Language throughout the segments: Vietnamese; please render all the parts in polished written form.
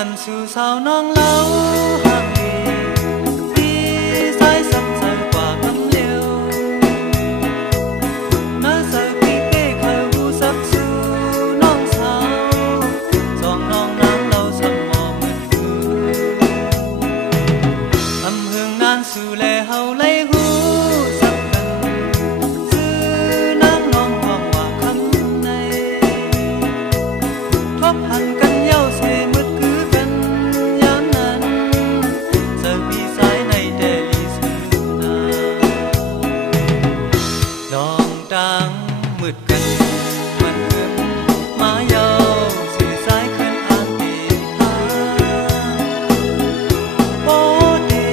hành sự sao nắng lâu hàng đi đi sai sắp sai quả cắm liêu nói sao khi kê khơi u sắc su nong sao giòn nong nắng lâu sầm mò mệt cứ âm hương nan su lệ hầu lấy hu sắc cần dư nắng nong hoàng hòa khăm này thoát hẳn căn nhau sẽ mất cứ căn nhắn năn giờ vì trái này để lý sự na lòng trắng mượt căn mặt hương má dâu sự trái khăn an tìm ta bố đi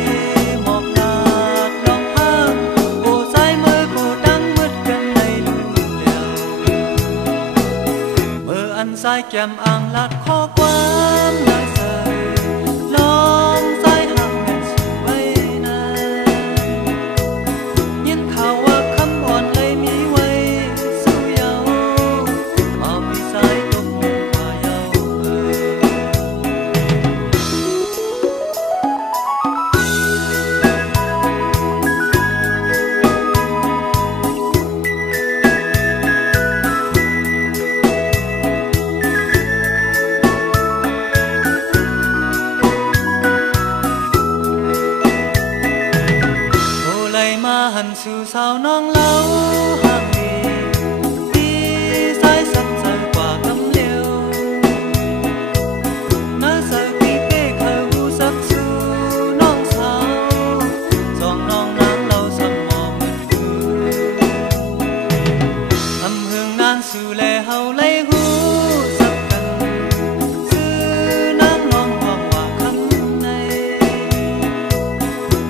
một lạc lòng hang cô trái mơ cô đang mất căn này lưu lèo mơ ăn trái kem ăn lát khó quán nơi rời lòng trái hàng ngàn sự vây này nhiên khảo ở khăm bọn lấy mi quay su yêu mà vì trái tốt mình hòa yêu ơi ô lấy mà hành sự sao nắng lâu hàng đi đi sai sắp sai quả cắm liêu nói sao khi kê khơi u sắc su nong sao giòn nong nắng lâu sầm mò mệt cứ âm hương nan su lệ hầu lấy hu sắc cần dư nắng nong hoàng hòa khăm này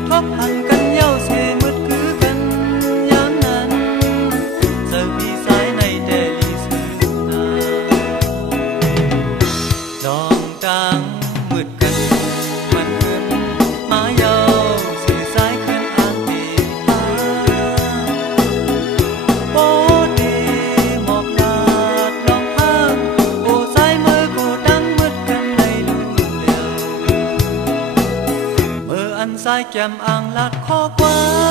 thoát hẳn căn nhau sẽ mất cứ căn nhắn năn giờ vì trái này để lý sự na lòng trắng mượt căn mặt hương má dâu sự trái khăn an tìm ta bố đi một lạc lòng hang cô trái mơ cô đang mất căn này lưu lèo mơ ăn trái kem ăn lát khó quá